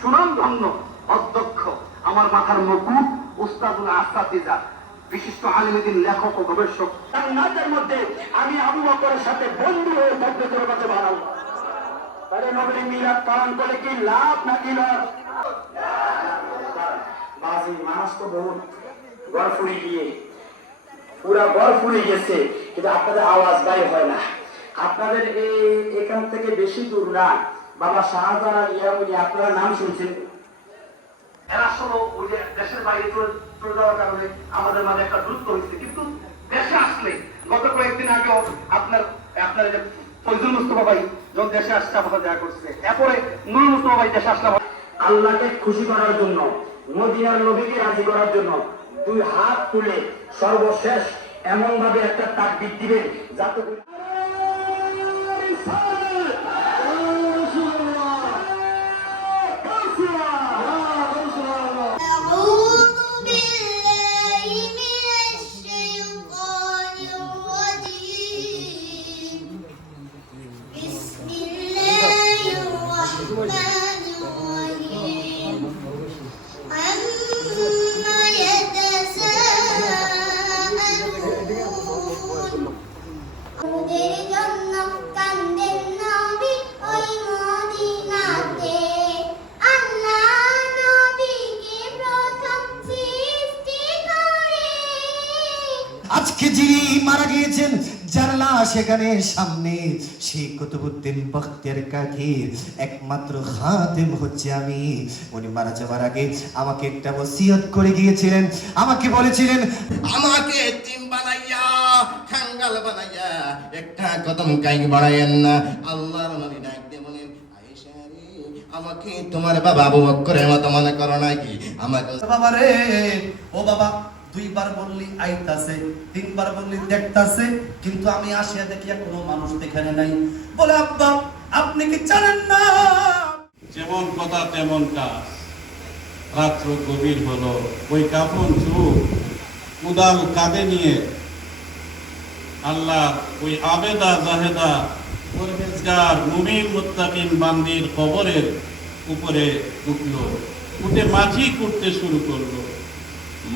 সুনাম অধ্যক্ষ, আমার মাথার মুকুট, উস্তাদুল আসাদিজা বিশিষ্ট আলিমুদ্দিন লেখক ও গবেষক। তার নাচের মধ্যে আমি আবু বকরের সাথে বন্ধু হয়ে থাকতে কাছে বাড়াবো তাহলে নবীর মিলাদ পালন করে কি লাভ নাকি তো বহুত। গিয়ে। পুরা গেছে, কিন্তু আপনাদের আওয়াজ বাইর হয় না। আপনাদের এই এখান থেকে বেশি দূর না। বাবা শাহজাহান ইয়ামুনি আপনারা নাম শুনছেন? এরা আসলে ওই যে দেশের বাইরে চলে যাওয়ার কারণে আমাদের মাঝে একটা দূরত্ব হয়েছে। কিন্তু দেশে আসলে গত কয়েকদিন আগেও আপনার আপনার যে মুস্তফা ভাই, যখন দেশে আসছে আমাদের দেখা করছে। এরপরে মুস্তফা ভাই দেশে আসলাম। আল্লাহকে খুশি করার জন্য, মদিনার নবীকে রাজি করার জন্য দুই হাত তুলে সর্বশেষ এমন ভাবে একটা তাকবির দিবেন, যাতে আজকে যিনি মারা গিয়েছেন, জানলা সেখানে সামনে, সেই কুতুবুদ্দিন বখতিয়ার কাকির একমাত্র খাদেম হচ্ছে আমি। উনি মারা যাওয়ার আগে আমাকে একটা ওসিয়ত করে গিয়েছিলেন। আমাকে বলেছিলেন, আমাকে তিন বানাইয়া, খাঙ্গাল বানাইয়া একটা কদম কাইক বাড়াইয়েন না। আল্লাহর নবী ডাক বলেন আমাকে তোমার বাবা আবু বকরের মতো মনে করো নাকি? আমাকে বাবা রে, ও বাবা দুইবার বললি আইতাছে, তিনবার বললি দেখতাছে, কিন্তু আমি আসিয়া দেখিয়া কোনো মানুষ এখানে নাই। বলে, আব্বা, আপনি কি জানেন না? যেমন কথা তেমন কাজ। রাত্র গভীর হলো, ওই কাফন চুপ উদাল কাঁধে নিয়ে আল্লাহ ওই আবেদা জাহেদা, পরহেজগার মুমিন মুত্তাকিন বান্দির কবরের উপরে উঠল, উঠে মাঝি করতে শুরু করল।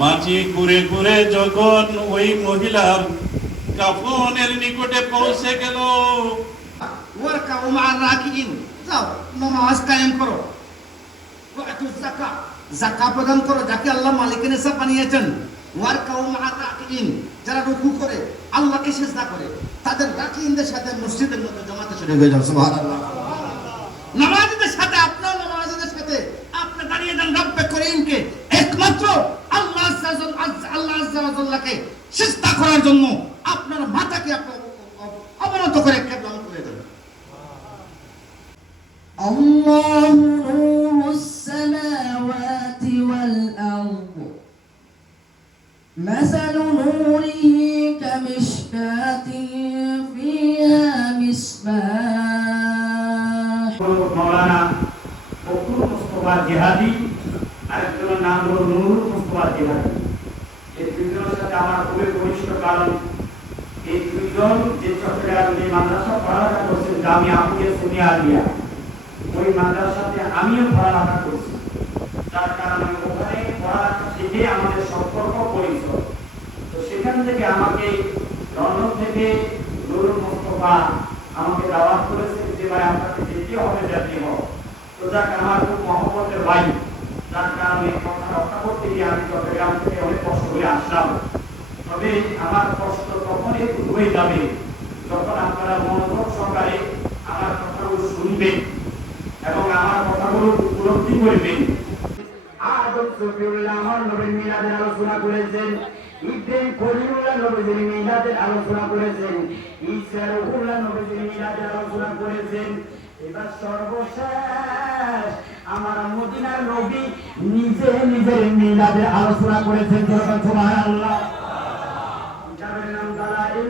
মাঝি ঘুরে ঘুরে যখন ওই মহিলার কাফনের নিকটে পৌঁছে গেল যাও কায়েম করো। ওয়াতু প্রদান করো, যাকে আল্লাহ মালিকের হিসাব বানিয়েছেন। ওয়ারকাউ মা'আর রাকিইন যারা রুকু করে, আল্লাহকে সিজদা করে, তাদের রাকিইনদের সাথে মসজিদের মধ্যে জামাতে শুরু হয়ে যাও সুবহানাল্লাহ নামাজীদের সাথে আপনার নামাজীদের সাথে আপনি দাঁড়িয়ে যান রব্বে করিমকে একমাত্র আল্লাহ আজ্জা ওয়া জাল- আল্লাহ আজ্জা ওয়া জাল্লাকে সিজদা করার জন্য আপনার মাথাকে আপনি অবনত করে কেবলা করে দেবেন الله نور السماوات والأرض مثل نوره كمشكاة فيها مصباح মৌলানা ফখরুল মুস্তফা জিহাদি আরেকজনের নাম হলো নুরুল মুস্তফা জিহাদি এই দুইজনের সাথে আমার খুবই ঘনিষ্ঠ কারণ এই দুইজন যে চট্টগ্রাম যে মাদ্রাসা পড়ালেখা করছেন, জামিয়া আমিয়া সুনিয়া আলিয়া, ওই মাদ্রাসাতে আমিও পড়ালেখা করছি। যার কারণে ওখানে পড়ালেখা শিখে আমাদের সম্পর্ক পরিচয় তো সেখান থেকে আমাকে লন্ডন থেকে নুরুল মুস্তফা আমাকে দাওয়াত করেছে যে, ভাই, আপনাকে যেতে হবে জাতীয় হোক তো যাক, আমার খুব মহব্বতের ভাই। যার কারণে কথা রক্ষা করতে গিয়ে আমি চট্টগ্রাম থেকে অনেক কষ্ট করে আসলাম। তবে আমার কষ্ট তখনই হয়ে যাবে যখন আপনারা মনোযোগ সহকারে আমার কথাগুলো শুনবেন এবং আমার কথাগুলো উপলব্ধি করবেন। আমার আলোচনা করেছেন। আলোচনা করেছেন। আলোচনা করেছেন। এবার আমার মদিনার নিজে নিজের মিলাদের আলোচনা করেছেন। দালাইলুন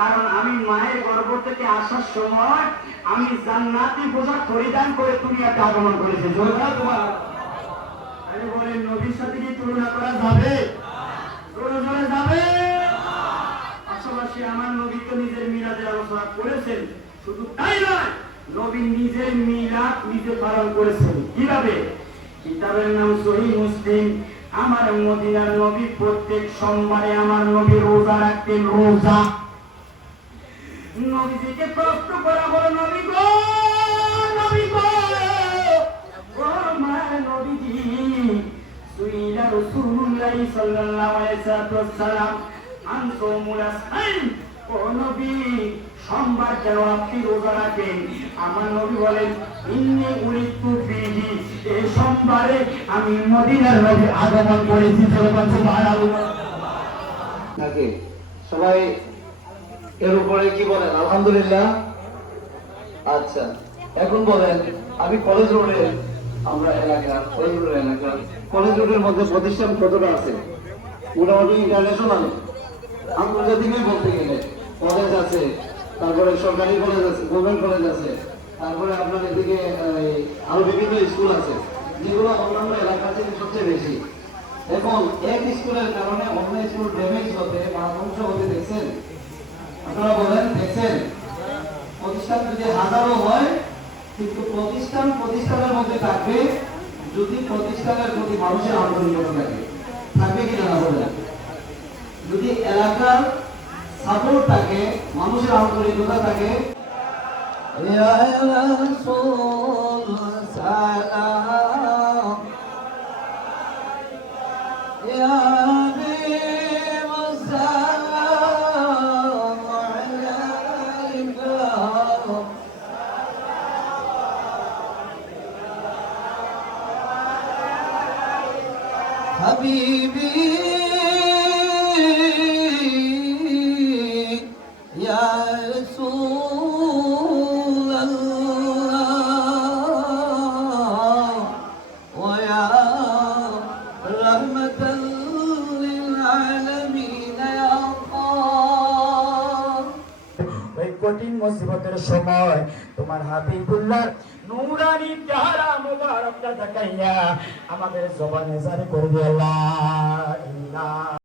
কারণ আমি মায়ের গর্ভ থেকে আসার সময় আমি জান্নাতি পোশাক পরিধান করে দুনিয়াতে আগমন করেছি। আমি বলেন, নবীর সাথে কি তুলনা করা যাবে? যাবে। পাশাপাশি আমার নবী তো নিজের আলোচনা করেছেন। শুধু তাই নয়, নবী নিজের মিলাদ নিজে পালন করেছেন। কীভাবে? কিতাবের নাম সহি মুসলিম। আমার মদিনার নবী প্রত্যেক সোমবারে আমার নবী রোজা রাখতেন, রোজা। নবীজিকে প্রশ্ন করা হলো নবী গো নবী গো। ও আমার নবীজি সুইলা রাসূলুল্লাহ সাল্লাল্লাহু আলাইহি ওয়াসাল্লাম আন সাওমুল আসহাইন ও নবী, সোমবার কেন আপনি রোজা রাখেন। আমার নবী বলেন, ইন্নি উরিদতু ফিহি। এই সোমবারে আমি মদিনার নবী আগমন করেছি সুবহানাল্লাহ। থাকে সবাই এর উপরে কি বলেন? আলহামদুলিল্লাহ। আচ্ছা এখন বলেন, আমি কলেজ রোডে, আমরা এলাকা, কলেজ রোডের এলাকা, কলেজ রোডের মধ্যে প্রতিষ্ঠান কতটা আছে? মোটামুটি ইন্টারন্যাশনাল আন্তর্জাতিকই বলতে গেলে কলেজ আছে, তারপরে সরকারি কলেজ আছে গভর্নমেন্ট কলেজ আছে, তারপরে আপনার এদিকে আরও বিভিন্ন স্কুল আছে, যেগুলো অন্যান্য এলাকা থেকে সবচেয়ে বেশি। এখন এক স্কুলের কারণে অন্য স্কুল ড্যামেজ হতে বা ধ্বংস হতে দেখছেন আপনারা বলেন দেখছেন প্রতিষ্ঠান যদি হাজারো হয়, কিন্তু প্রতিষ্ঠান প্রতিষ্ঠানের মধ্যে থাকবে যদি প্রতিষ্ঠানের প্রতি মানুষের আন্তরিকতা থাকে। থাকবে কি না বলেন যদি এলাকার সাপোর্ট থাকে, মানুষের আন্তরিকতা থাকে। ইয়া حبيبي কঠিন মুসিবতের সময় তোমার হাবিবুল্লাহ নুরানি চেহারা মুবারকটা দেখাইয়া আমাদের জবানে জারি করে দিয়ে আল্লাহ